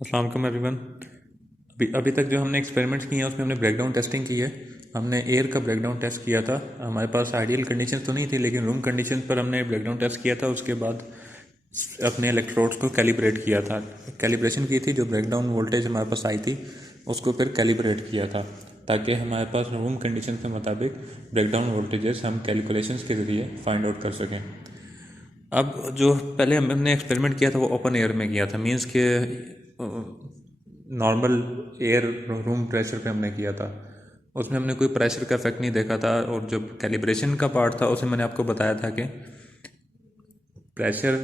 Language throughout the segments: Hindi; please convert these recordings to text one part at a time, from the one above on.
अस्सलाम वालेकुम एवरीवन। अभी अभी तक जो हमने एक्सपेरिमेंट्स किए हैं उसमें हमने ब्रेकडाउन टेस्टिंग की है। हमने एयर का ब्रेकडाउन टेस्ट किया था। हमारे पास आइडियल कंडीशंस तो नहीं थी, लेकिन रूम कंडीशंस पर हमने ब्रेकडाउन टेस्ट किया था। उसके बाद अपने इलेक्ट्रोड्स को कैलिब्रेट किया था। कैलिब्रेशन की थी, जो ब्रेकडाउन वोल्टेज हमारे पास आई थी उसको फिर कैलिब्रेट किया था, ताकि हमारे पास रूम कंडीशन के मुताबिक ब्रेकडाउन वोल्टेजेस हम कैलकुलेशंस के ज़रिए फाइंड आउट कर सकें। अब जो पहले हमने एक्सपेरिमेंट किया था वो ओपन एयर में किया था, मींस के नॉर्मल एयर रूम प्रेशर पे हमने किया था। उसमें हमने कोई प्रेशर का इफेक्ट नहीं देखा था। और जो कैलिब्रेशन का पार्ट था उसमें मैंने आपको बताया था कि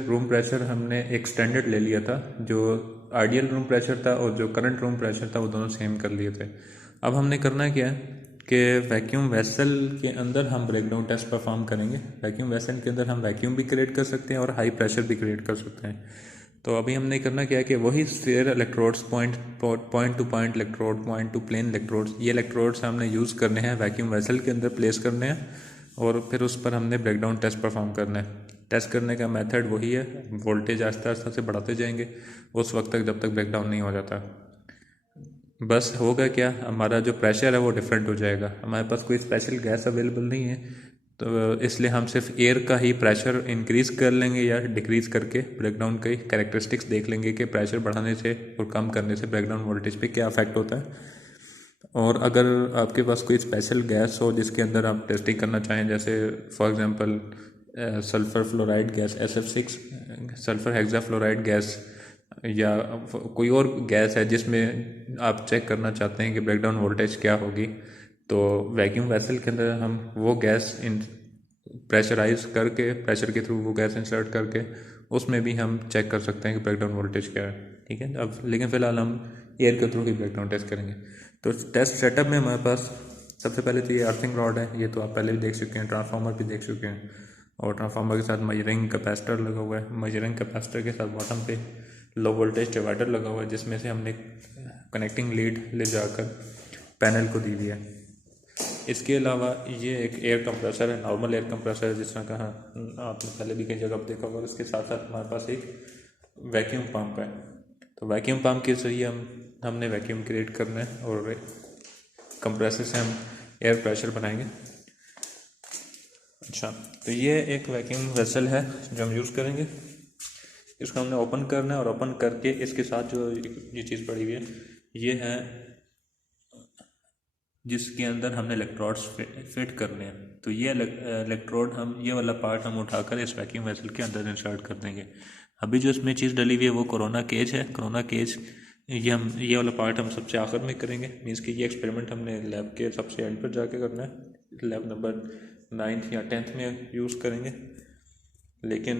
रूम प्रेशर हमने एक स्टैंडर्ड ले लिया था। जो आइडियल रूम प्रेशर था और जो करंट रूम प्रेशर था वो दोनों सेम कर लिए थे। अब हमने करना क्या है कि वैक्यूम वेसल के अंदर हम ब्रेकडाउन टेस्ट परफॉर्म करेंगे। वैक्यूम वेसल के अंदर हम वैक्यूम भी क्रिएट कर सकते हैं और हाई प्रेशर भी क्रिएट कर सकते हैं। तो अभी हमने करना क्या है कि वही sphere electrodes, point to point electrode, point to plane electrodes, ये इलेक्ट्रोड्स हमने यूज़ करने हैं, वैक्यूम वेसल के अंदर प्लेस करने हैं और फिर उस पर हमने ब्रेकडाउन टेस्ट परफॉर्म करना है। टेस्ट करने का मेथड वही है, वोल्टेज आस्ता आस्ता से बढ़ाते जाएंगे उस वक्त तक जब तक ब्रेकडाउन नहीं हो जाता। बस होगा क्या, हमारा जो प्रेशर है वो डिफरेंट हो जाएगा। हमारे पास कोई स्पेशल गैस अवेलेबल नहीं है, तो इसलिए हम सिर्फ एयर का ही प्रेशर इंक्रीज कर लेंगे या डिक्रीज करके ब्रेकडाउन की कैरेक्टरिस्टिक्स देख लेंगे कि प्रेशर बढ़ाने से और कम करने से ब्रेकडाउन वोल्टेज पे क्या इफेक्ट होता है। और अगर आपके पास कोई स्पेशल गैस हो जिसके अंदर आप टेस्टिंग करना चाहें, जैसे for example sulphur fluoride gas SF6, sulphur hexafluoride gas, या कोई और गैस है जिसमें आप चेक करना चाहते हैं कि ब्रेकडाउन वोल्टेज क्या होगी, तो वैक्यूम वेसल के अंदर हम वो गैस इन प्रेशराइज करके, प्रेशर के थ्रू वो गैस इंसर्ट करके उसमें भी हम चेक कर सकते हैं कि ब्रेकडाउन वोल्टेज क्या है। ठीक है, अब लेकिन फ़िलहाल हम एयर के थ्रू ही ब्रेकडाउन टेस्ट करेंगे। तो टेस्ट सेटअप में हमारे पास सबसे पहले तो ये अर्थिंग रॉड है, ये तो आप पहले भी देख चुके हैं, ट्रांसफार्मर भी देख चुके हैं। और ट्रांसफार्मर के साथ मेजरिंग कैपेसिटर लगा हुआ है। मेजरिंग कैपेसिटर के साथ बॉटम पे लो वोल्टेज डिवाइडर लगा हुआ है, जिसमें से हमने कनेक्टिंग लीड ले जाकर पैनल को दी हुई है। इसके अलावा ये एक एयर कंप्रेसर है, नॉर्मल एयर कंप्रेसर है, जिस तरह कहा आपने पहले भी कई जगह देखा होगा। इसके साथ साथ हमारे पास एक वैक्यूम पंप है। तो वैक्यूम पंप के जरिए हमने वैक्यूम क्रिएट करना है और कंप्रेसर से हम एयर प्रेशर बनाएंगे। अच्छा, तो ये एक वैक्यूम वेसल है जो हम यूज़ करेंगे। इसको हमने ओपन करना है और ओपन करके इसके साथ जो ये चीज़ पड़ी हुई है ये है, जिसके अंदर हमने इलेक्ट्रोड्स फिट करने हैं। तो ये इलेक्ट्रोड, हम ये वाला पार्ट हम उठाकर इस वैक्यूम वेसल के अंदर इंसर्ट कर देंगे। अभी जो इसमें चीज़ डली हुई है वो कोरोना केज है। कोरोना केज ये वाला पार्ट हम सबसे आखिर में करेंगे। मीन्स कि ये एक्सपेरिमेंट हमने लैब के सबसे एंड पर जाके करना है, लैब नंबर 9th या 10th में यूज़ करेंगे। लेकिन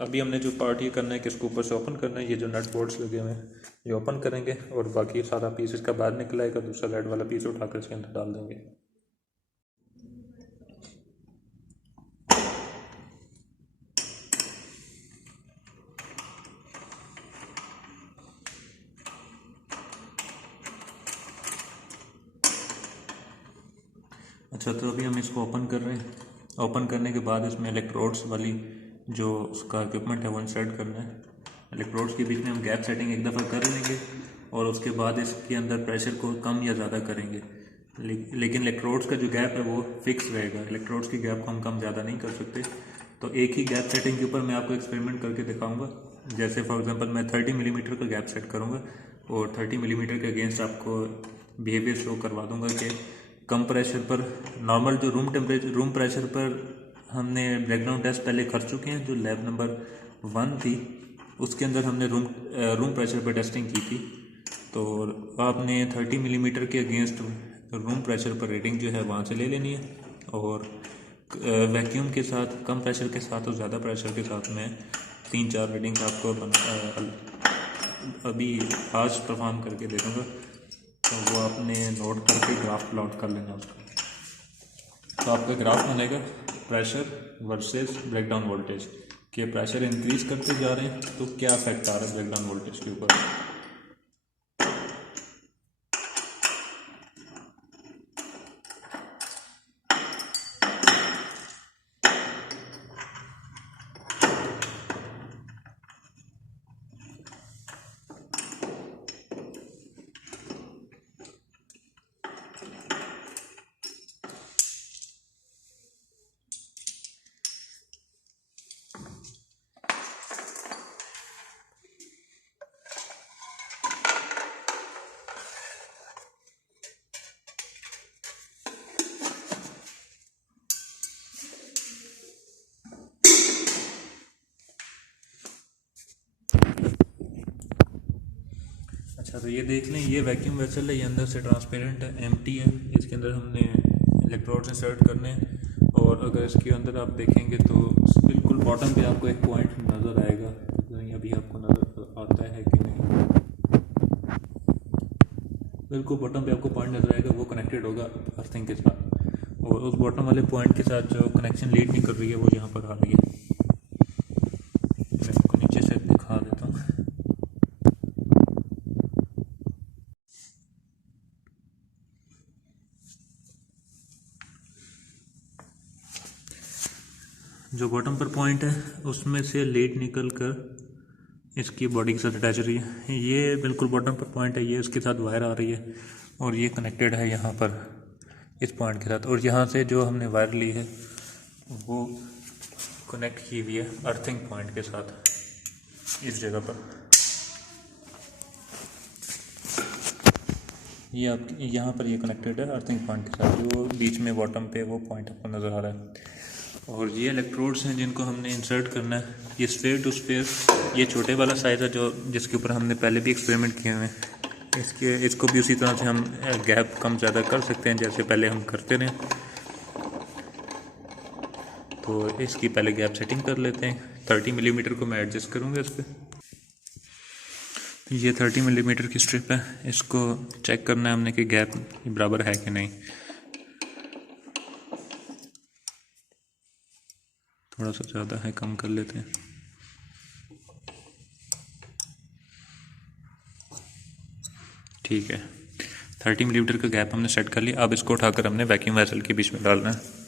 अभी हमने जो पार्ट ये करना है कि इसको ऊपर से ओपन करना है। ये जो नट बोल्ट्स लगे हुए हैं ये ओपन करेंगे और बाकी सारा पीस इसका बाहर निकल आएगा। दूसरा रेड वाला पीस उठाकर इसके अंदर डाल देंगे। अच्छा, तो अभी हम इसको ओपन कर रहे हैं। ओपन करने के बाद इसमें इलेक्ट्रोड्स वाली जो उसका इक्विपमेंट है वो इंसर्ट करना है। इलेक्ट्रोड्स के बीच में हम गैप सेटिंग एक दफ़ा कर लेंगे और उसके बाद इसके अंदर प्रेशर को कम या ज़्यादा करेंगे। लेकिन इलेक्ट्रोड्स का जो गैप है वो फिक्स रहेगा। इलेक्ट्रोड्स की गैप को हम कम ज़्यादा नहीं कर सकते। तो एक ही गैप सेटिंग के ऊपर मैं आपको एक्सपेरिमेंट करके दिखाऊंगा। जैसे फॉर एग्जांपल मैं 30 मिलीमीटर का गैप सेट करूंगा और 30 मिलीमीटर के अगेंस्ट आपको बिहेवियर शो करवा दूंगा कि कम प्रेशर पर, नॉर्मल जो रूम प्रेशर पर हमने ब्रेकडाउन टेस्ट पहले कर चुके हैं। जो लैब नंबर 1 थी उसके अंदर हमने रूम प्रेशर पर टेस्टिंग की थी। तो आपने 30 मिलीमीटर के अगेंस्ट रूम प्रेशर पर रीडिंग जो है वहाँ से ले लेनी है। और वैक्यूम के साथ, कम प्रेशर के साथ और ज़्यादा प्रेशर के साथ में 3-4 रीडिंग आपको अभी आज परफॉर्म करके दे दूँगा। तो वो आपने नोट करके ग्राफ प्लॉट कर लेना उसका। तो आपका ग्राफ बनेगा प्रेशर वर्सेस ब्रेकडाउन वोल्टेज, कि प्रेशर इंक्रीज करते जा रहे हैं तो क्या इफेक्ट आ रहा है ब्रेकडाउन वोल्टेज के ऊपर। अच्छा, तो ये देख लें, ये वैक्यूम वेसल है, ये अंदर से ट्रांसपेरेंट है, एम्प्टी है। इसके अंदर हमने इलेक्ट्रोड्स इंसर्ट करने हैं। और अगर इसके अंदर आप देखेंगे तो बिल्कुल बॉटम पे आपको एक पॉइंट नज़र आएगा, नहीं अभी आपको नज़र आता है कि नहीं, बिल्कुल बॉटम पे आपको पॉइंट नज़र आएगा, वो कनेक्टेड होगा अर्थिंग के साथ। और उस बॉटम वाले पॉइंट के साथ जो कनेक्शन लीड नहीं कर रही है वो यहाँ पर आ रही है। मैं आपको नीचे से दिखा देता हूँ। जो बॉटम पर पॉइंट है उसमें से लीड निकल कर इसकी बॉडी के साथ अटैच हो रही है। ये बिल्कुल बॉटम पर पॉइंट है, ये उसके साथ वायर आ रही है और ये कनेक्टेड है यहाँ पर इस पॉइंट के साथ। और यहाँ से जो हमने वायर ली है वो कनेक्ट की हुई है अर्थिंग पॉइंट के साथ इस जगह पर। ये आप यहाँ पर ये कनेक्टेड है अर्थिंग पॉइंट के साथ, जो बीच में बॉटम पे वो पॉइंट आपको नज़र आ रहा है। और ये इलेक्ट्रोड्स हैं जिनको हमने इंसर्ट करना है। ये स्फीयर टू स्फीयर, ये छोटे वाला साइज़ है जो जिसके ऊपर हमने पहले भी एक्सपेरिमेंट किए हुए हैं। इसको भी उसी तरह से हम गैप कम ज़्यादा कर सकते हैं जैसे पहले हम करते रहे। तो इसकी पहले गैप सेटिंग कर लेते हैं। 30 मिलीमीटर को मैं एडजस्ट करूँगा इस पर। ये 30 मिलीमीटर की स्ट्रिप है, इसको चेक करना है हमने कि गैप बराबर है कि नहीं। थोड़ा सा ज़्यादा है, कम कर लेते हैं। ठीक है, 30 मिलीमीटर का गैप हमने सेट कर लिया। अब इसको उठाकर हमने वैक्यूम वेसल के बीच में डालना है।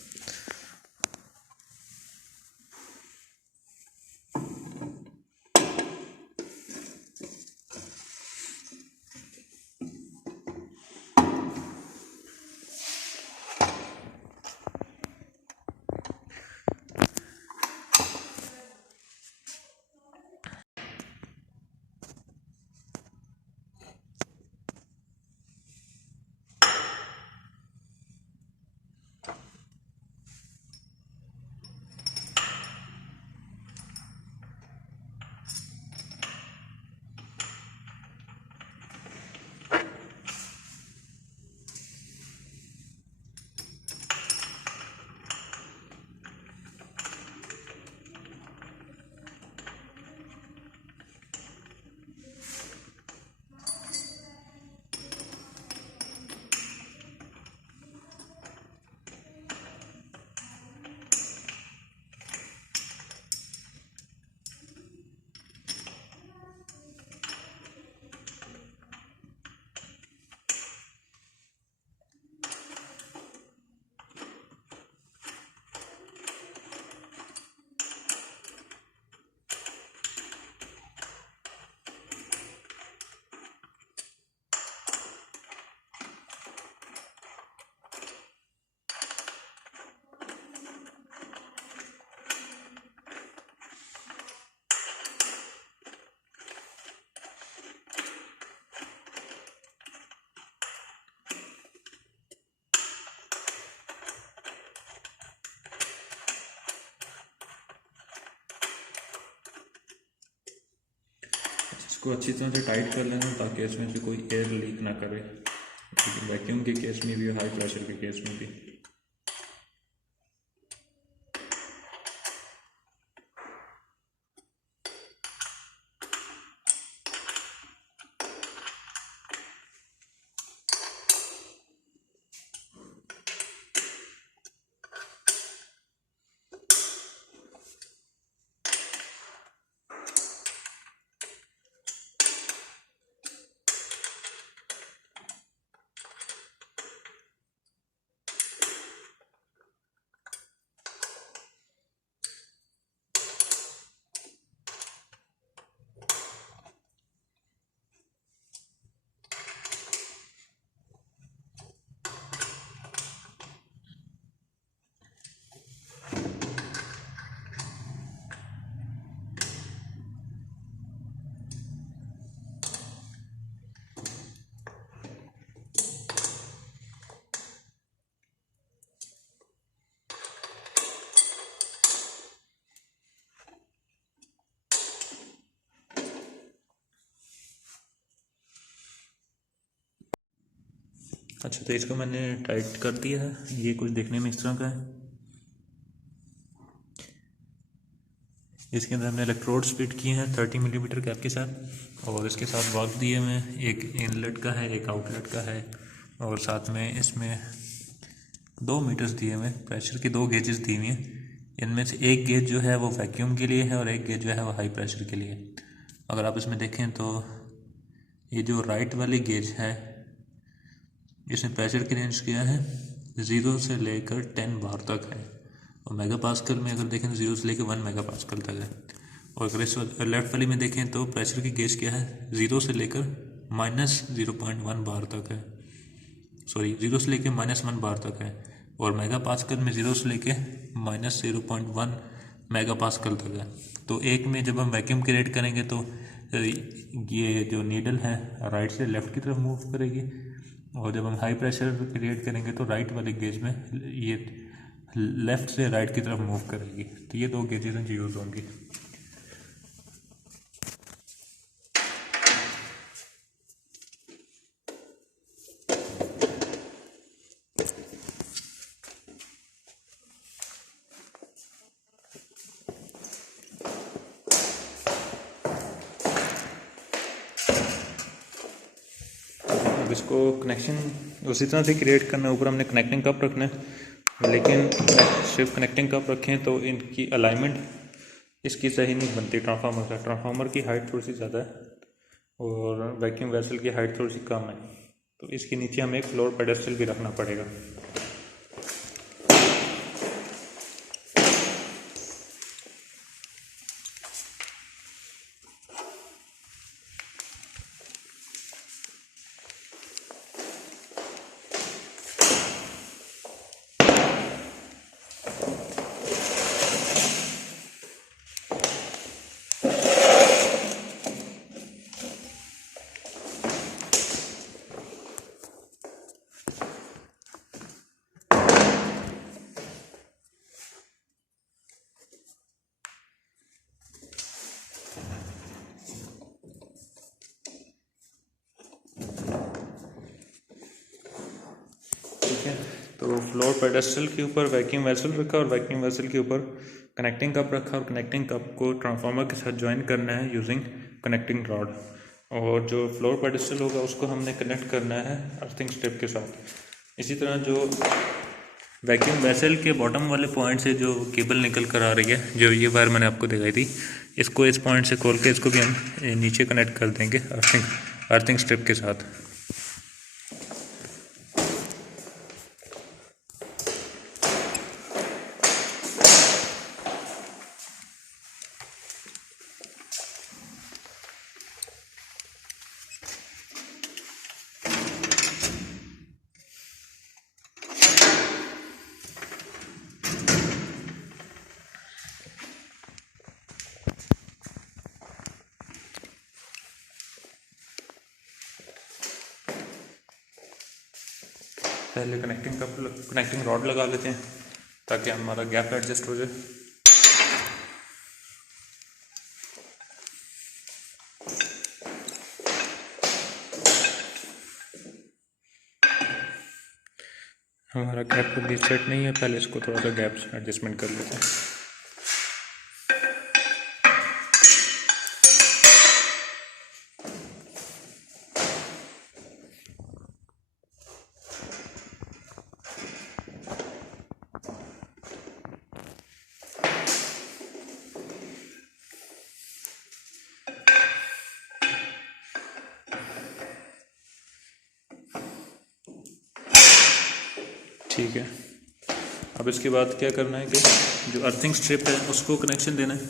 इसको अच्छी तरह से टाइट कर लेना ताकि इसमें से कोई एयर लीक ना करे, वैक्यूम के केस में भी और हाई प्रेशर के केस में भी। अच्छा, तो इसको मैंने टाइट कर दिया है। ये कुछ देखने में इस तरह का है। इसके अंदर हमने इलेक्ट्रोड्स फिट किए हैं 30 मिलीमीटर कैप के साथ, और इसके साथ वाल्व दिए हुए हैं, एक इनलेट का है, एक आउटलेट का है, और साथ में इसमें 2 मीटर्स दिए हुए हैं, प्रेशर की 2 गेजेस दी हुई हैं। इनमें से एक गेज जो है वो वैक्यूम के लिए है और एक गेज जो है वो हाई प्रेशर के लिए। अगर आप इसमें देखें तो ये जो राइट वाली गेज है इसमें प्रेशर की रेंज क्या है, 0 से लेकर 10 बार तक है, और मेगा पास्कल में अगर देखें तो 0 से लेकर 1 मेगा पास्कल तक है। और अगर इस लेफ्ट वाली में देखें तो प्रेशर की गेज क्या है, 0 से लेकर -0.1 बार तक है, सॉरी 0 से लेकर -1 बार तक है, और मेगा पास्कल में 0 से लेकर -0.1 मेगा पास्कल तक है। तो एक में जब हम वैक्यूम क्रिएट करेंगे तो ये जो नीडल है राइट से लेफ़्ट की तरफ मूव करेगी, और जब हम हाई प्रेशर क्रिएट करेंगे तो राइट वाले गेज में ये लेफ़्ट से राइट की तरफ मूव करेगी। तो ये 2 गेजेस हैं जो यूज़ होंगी। अब इसको कनेक्शन उसी तरह से क्रिएट करना है। ऊपर हमने कनेक्टिंग कप रखना है, लेकिन सिर्फ कनेक्टिंग कप रखें तो इनकी अलाइनमेंट इसकी सही नहीं बनती। ट्रांसफार्मर की हाइट थोड़ी सी ज़्यादा है और वैक्यूम वेसल की हाइट थोड़ी सी कम है, तो इसके नीचे हमें एक फ्लोर पेडेस्टल भी रखना पड़ेगा। ठीक है, तो फ्लोर पेडेस्टल के ऊपर वैक्यूम वेसल रखा और वैक्यूम वेसल के ऊपर कनेक्टिंग कप रखा, और कनेक्टिंग कप को ट्रांसफार्मर के साथ ज्वाइन करना है यूजिंग कनेक्टिंग रॉड। और जो फ्लोर पेडेस्टल होगा उसको हमने कनेक्ट करना है अर्थिंग स्ट्रिप के साथ। इसी तरह जो वैक्यूम वेसल के बॉटम वाले पॉइंट से जो केबल निकल कर आ रही है, जो ये वायर मैंने आपको दिखाई थी, इसको इस पॉइंट से खोल के इसको भी हम नीचे कनेक्ट कर देंगे अर्थिंग स्ट्रिप के साथ। पहले कनेक्टिंग रॉड लगा लेते हैं ताकि हमारा गैप एडजस्ट हो जाए। हमारा गैप अभी सेट नहीं है, पहले इसको थोड़ा सा गैप एडजस्टमेंट कर लेते हैं। ठीक है, अब इसके बाद क्या करना है कि जो अर्थिंग स्ट्रिप है उसको कनेक्शन देना है।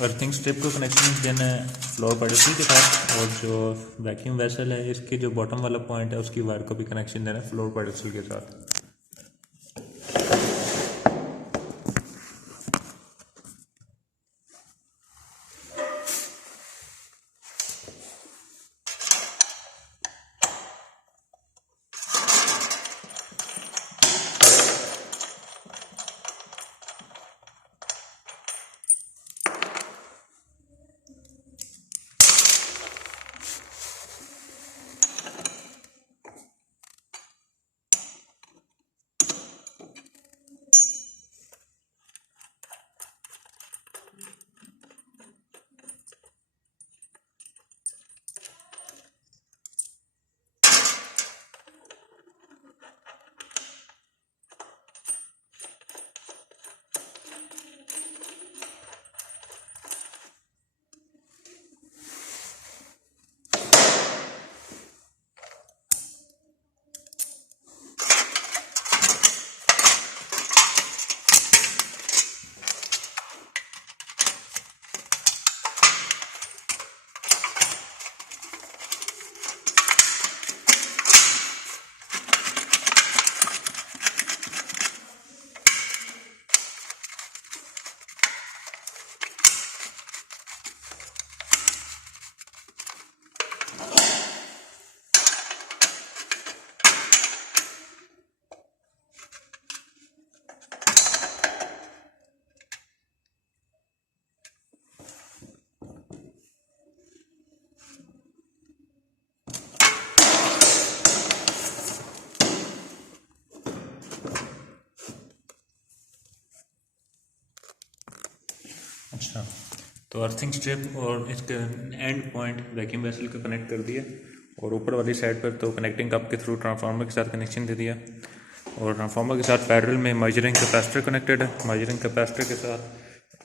अर्थिंग स्ट्रिप को कनेक्शन देना है फ्लोर पेडेस्टल के साथ, और जो वैक्यूम वेसल है इसके जो बॉटम वाला पॉइंट है उसकी वायर को भी कनेक्शन देना है फ्लोर पेडेस्टल के साथ। तो अर्थिंग स्ट्रिप और इसके एंड पॉइंट वैक्यूम वेसल को कनेक्ट कर दिया, और ऊपर वाली साइड पर तो कनेक्टिंग कप के थ्रू ट्रांसफार्मर के साथ कनेक्शन दे दिया, और ट्रांसफार्मर के साथ पैरेलल में मेजरिंग कैपेसिटर कनेक्टेड है, मेजरिंग कैपेसिटर के साथ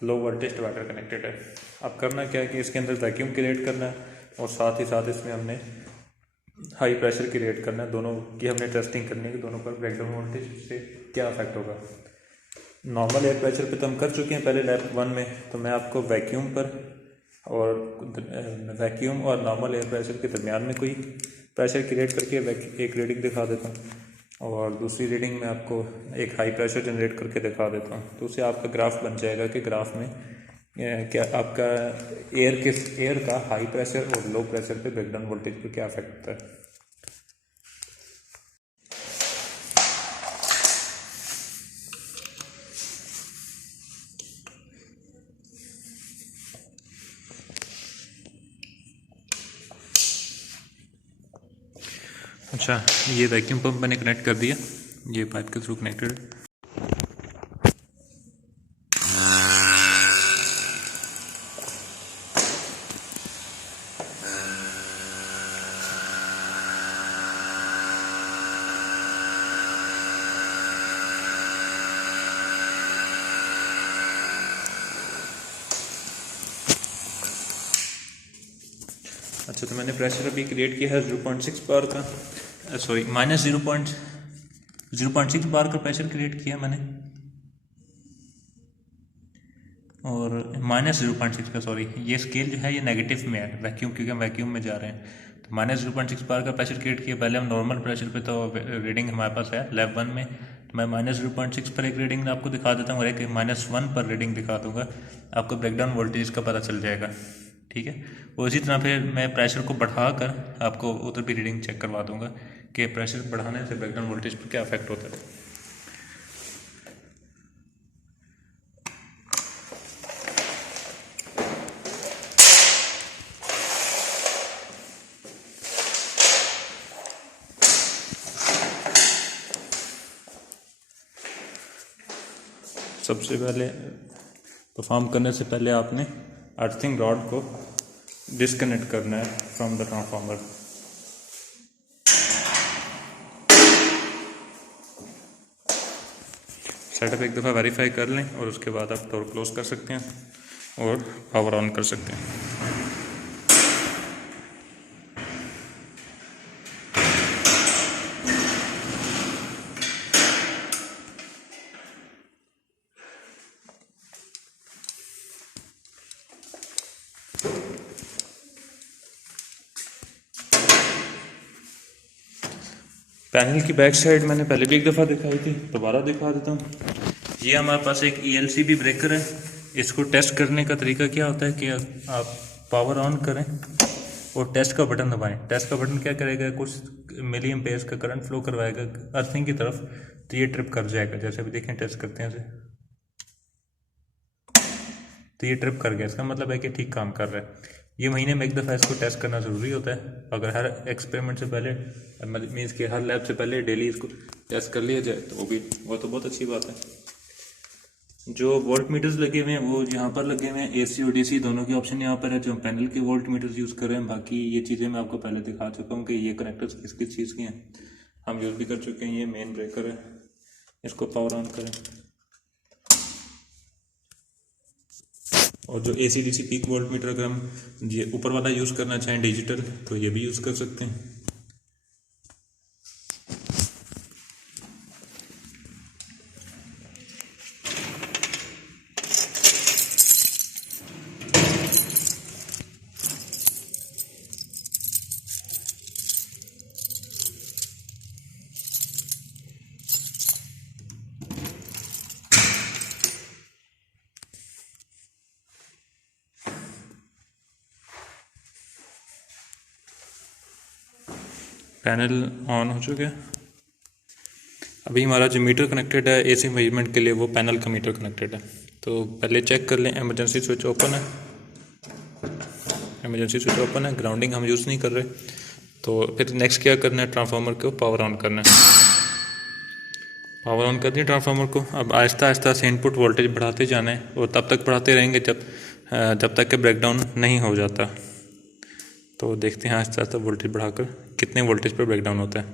लो वोल्टेज डिवाइडर कनेक्टेड है। अब करना क्या है कि इसके अंदर वैक्यूम क्रिएट करना है और साथ ही साथ इसमें हमने हाई प्रेशर क्रिएट करना है। दोनों की हमने टेस्टिंग करनी है कि दोनों पर ब्रेकडाउन वोल्टेज से क्या इफेक्ट होगा। नॉर्मल एयर प्रेशर पे तो हम कर चुके हैं पहले लैब 1 में, तो मैं आपको वैक्यूम पर और वैक्यूम और नॉर्मल एयर प्रेशर के दरमियान में कोई प्रेशर क्रिएट करके एक रीडिंग दिखा देता हूँ, और दूसरी रीडिंग में आपको एक हाई प्रेशर जनरेट करके दिखा देता हूँ। तो उससे आपका ग्राफ बन जाएगा कि ग्राफ में क्या आपका एयर का हाई प्रेशर और लो प्रेशर पे ब्रेकडाउन वोल्टेज पर क्या इफेक्ट होता है। अच्छा, ये वैक्यूम पंप मैंने कनेक्ट कर दिया, ये पाइप के थ्रू कनेक्टेड है। अच्छा, तो मैंने प्रेशर अभी क्रिएट किया है 0.6 बार का, सॉरी -0.6 बार का प्रेशर क्रिएट किया मैंने, और -0.6 का, सॉरी ये स्केल जो है ये नेगेटिव में है वैक्यूम, क्योंकि हम वैक्यूम में जा रहे हैं। तो -0.6 बार का प्रेशर क्रिएट किया। पहले हम नॉर्मल प्रेशर पे, तो रीडिंग हमारे पास है लैब 1 में, तो मैं -0.6 पर एक रीडिंग आपको दिखा देता हूँ और एक -1 पर रीडिंग दिखा दूंगा, आपको ब्रेकडाउन वोल्टेज का पता चल जाएगा। ठीक है, और इसी तरह फिर मैं प्रेशर को बढ़ा कर आपको उधर भी रीडिंग चेक करवा दूंगा कि प्रेशर बढ़ाने से ब्रेकडाउन वोल्टेज पर क्या इफेक्ट होता है। सबसे पहले परफॉर्म करने से पहले आपने अर्थिंग रॉड को डिस्कनेक्ट करना है फ्रॉम द ट्रांसफार्मर। सेटअप एक दफ़ा वेरीफाई कर लें और उसके बाद आप डोर क्लोज कर सकते हैं और पावर ऑन कर सकते हैं। पैनल की बैक साइड मैंने पहले भी एक दफ़ा दिखाई थी, दोबारा दिखा देता हूँ। ये हमारे पास एक ELCB ब्रेकर है। इसको टेस्ट करने का तरीका क्या होता है कि आप पावर ऑन करें और टेस्ट का बटन दबाएं। टेस्ट का बटन क्या करेगा, कुछ मिली एम्पेयर्स का करंट फ्लो करवाएगा अर्थिंग की तरफ, तो ये ट्रिप कर जाएगा। जैसे अभी देखें, टेस्ट करते हैं इसे, तो ये ट्रिप कर गया। इसका मतलब है कि ठीक काम कर रहा है। ये महीने में एक दफ़ा इसको टेस्ट करना ज़रूरी होता है। अगर हर एक्सपेरिमेंट से पहले, मीन्स कि हर लैब से पहले डेली इसको टेस्ट कर लिया जाए तो वो तो बहुत अच्छी बात है। जो वोल्ट मीटर्स लगे हुए हैं वो यहाँ पर लगे हुए हैं, AC और DC दोनों के ऑप्शन यहाँ पर है। जो पैनल के वोल्ट मीटर्स यूज़ कर रहे हैं, बाकी ये चीज़ें मैं आपको पहले दिखा चुका हूँ कि ये कनेक्टर्स किस किस चीज़ के हैं, हम यूज़ भी कर चुके हैं। ये मेन ब्रेकर है, इसको पावर ऑन करें। और जो AC DC peak volt meter, अगर हम ये ऊपर वाला यूज़ करना चाहें डिजिटल, तो ये भी यूज़ कर सकते हैं। पैनल ऑन हो चुका है। अभी हमारा जो मीटर कनेक्टेड है AC मेजरमेंट के लिए, वो पैनल का मीटर कनेक्टेड है। तो पहले चेक कर लें, इमरजेंसी स्विच ओपन है, इमरजेंसी स्विच ओपन है, ग्राउंडिंग हम यूज़ नहीं कर रहे। तो फिर नेक्स्ट क्या करना है, ट्रांसफार्मर को पावर ऑन करना है। पावर ऑन कर दिया ट्रांसफार्मर को। अब आहिस्ता आहिस्ता से इनपुट वोल्टेज बढ़ाते जाना है, और तब तक बढ़ाते रहेंगे जब जब तक कि ब्रेकडाउन नहीं हो जाता। तो देखते हैं आहिस्ता आहिस्ता वोल्टेज बढ़ाकर कितने वोल्टेज पर ब्रेकडाउन होता है।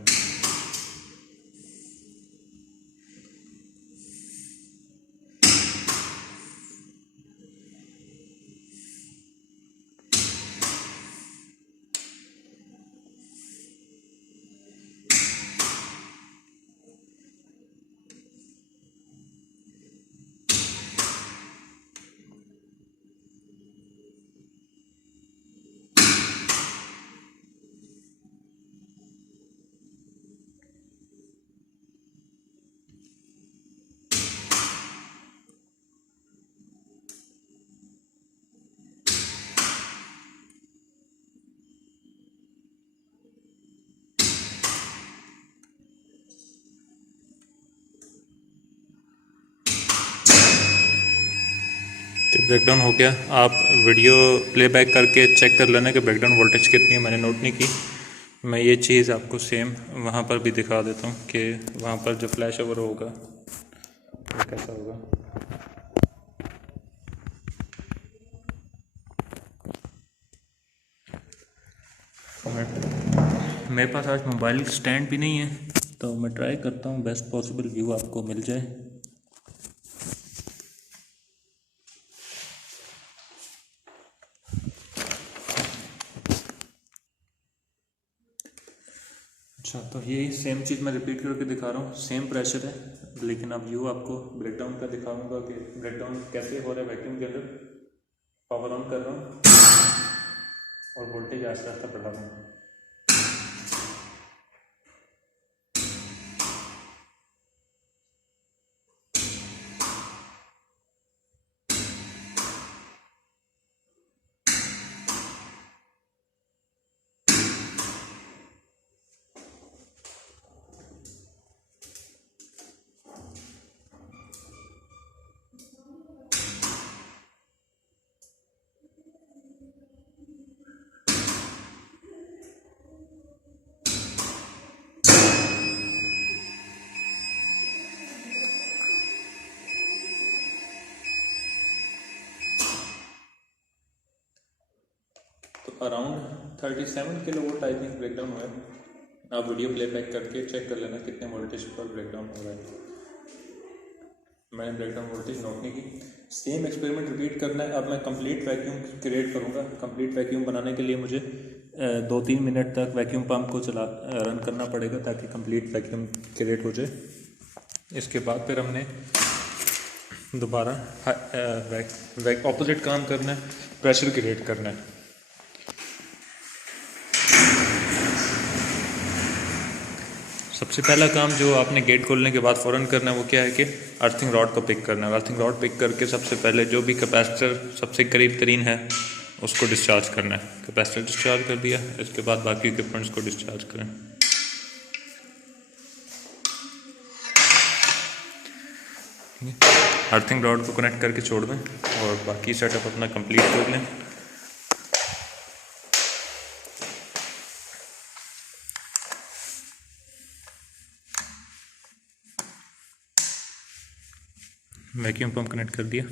तो ब्रेकडाउन हो गया। आप वीडियो प्लेबैक करके चेक कर लेना कि ब्रेकडाउन वोल्टेज कितनी है। मैंने नोट नहीं की। मैं ये चीज़ आपको सेम वहाँ पर भी दिखा देता हूँ कि वहाँ पर जो फ्लैश ओवर होगा वो कैसा होगा। मेरे पास आज मोबाइल स्टैंड भी नहीं है, तो मैं ट्राई करता हूँ बेस्ट पॉसिबल व्यू आपको मिल जाए। अच्छा, तो यही सेम चीज़ मैं रिपीट करके दिखा रहा हूँ। सेम प्रेशर है, लेकिन अब व्यू आपको ब्रेकडाउन का दिखाऊंगा कि ब्रेकडाउन कैसे हो रहा है वैक्यूम के अंदर। पावर ऑन कर रहा हूँ और वोल्टेज आहिस्ता आहिस्ता बढ़ा रहा हूँ। तो around 37 kilo volt I think breakdown हुआ है। आप वीडियो प्लेबैक करके चेक कर लेना कितने वोल्टेज पर ब्रेकडाउन हो रहा है। मैंने ब्रेकडाउन वोल्टेज नोट नहीं की। सेम एक्सपेरिमेंट रिपीट करना है। अब मैं कंप्लीट वैक्यूम क्रिएट करूँगा। कंप्लीट वैक्यूम बनाने के लिए मुझे 2-3 मिनट तक वैक्यूम पंप को रन करना पड़ेगा ताकि कंप्लीट वैक्यूम क्रिएट हो जाए। इसके बाद फिर हमने दोबारा ऑपोजिट काम करना है, प्रेशर क्रिएट करना है। सबसे पहला काम जो आपने गेट खोलने के बाद फ़ौरन करना है वो क्या है कि अर्थिंग रॉड को पिक करना है। अर्थिंग रॉड पिक करके सबसे पहले जो भी कैपेसिटर सबसे करीब तरीन है उसको डिस्चार्ज करना है। कैपेसिटर डिस्चार्ज कर दिया, इसके बाद बाकी इक्विपमेंट्स को डिस्चार्ज करें। अर्थिंग रॉड को कनेक्ट करके छोड़ दें और बाकी सेटअप अपना कंप्लीट कर लें। वैक्यूम पंप कनेक्ट कर दिया।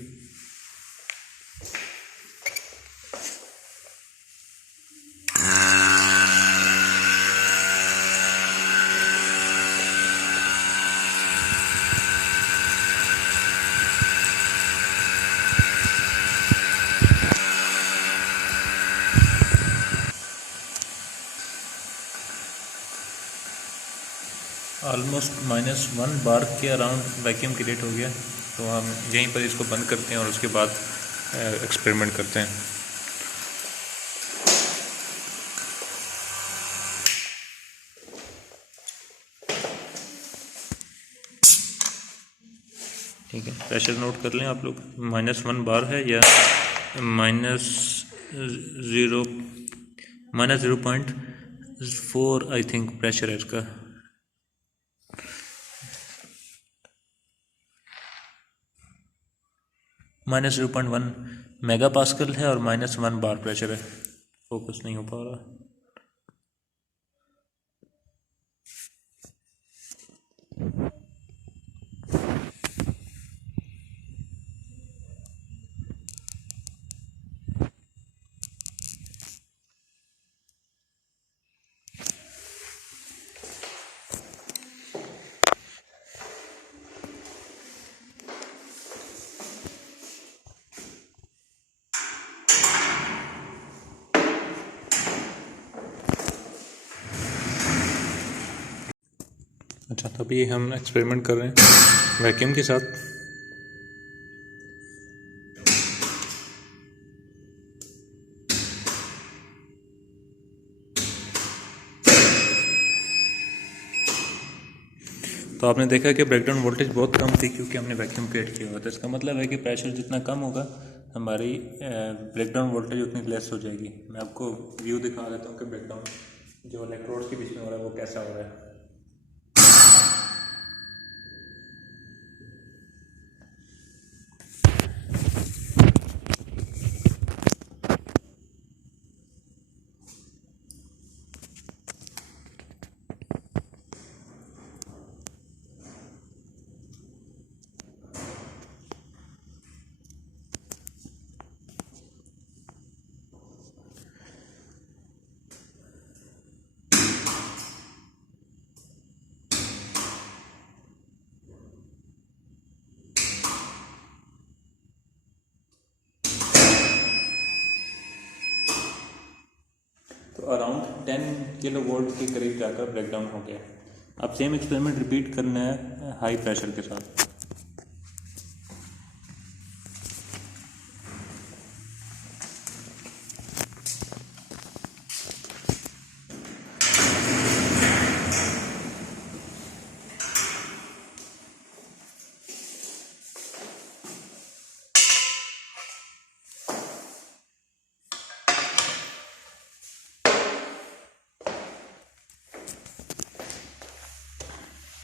ऑलमोस्ट -1 बार के अराउंड वैक्यूम क्रिएट हो गया। तो हम यहीं पर इसको बंद करते हैं और उसके बाद एक्सपेरिमेंट करते हैं। ठीक है, प्रेशर नोट कर लें आप लोग। -1 बार है या -0.4 आई थिंक प्रेशर है इसका। -0.1 मेगा पास्कल है और -1 बार प्रेशर है। फोकस नहीं हो पा रहा। अच्छा, तो अभी हम एक्सपेरिमेंट कर रहे हैं वैक्यूम के साथ। तो आपने देखा कि ब्रेकडाउन वोल्टेज बहुत कम थी क्योंकि हमने वैक्यूम क्रिएट किया हुआ था। इसका मतलब है कि प्रेशर जितना कम होगा हमारी ब्रेकडाउन वोल्टेज उतनी लेस हो जाएगी। मैं आपको व्यू दिखा देता हूँ कि ब्रेकडाउन जो इलेक्ट्रोड के बीच में हो रहा है वो कैसा हो रहा है। तो अराउंड 10 किलो वोल्ट के करीब जाकर ब्रेकडाउन हो गया। अब सेम एक्सपेरिमेंट रिपीट करना है हाई प्रेशर के साथ।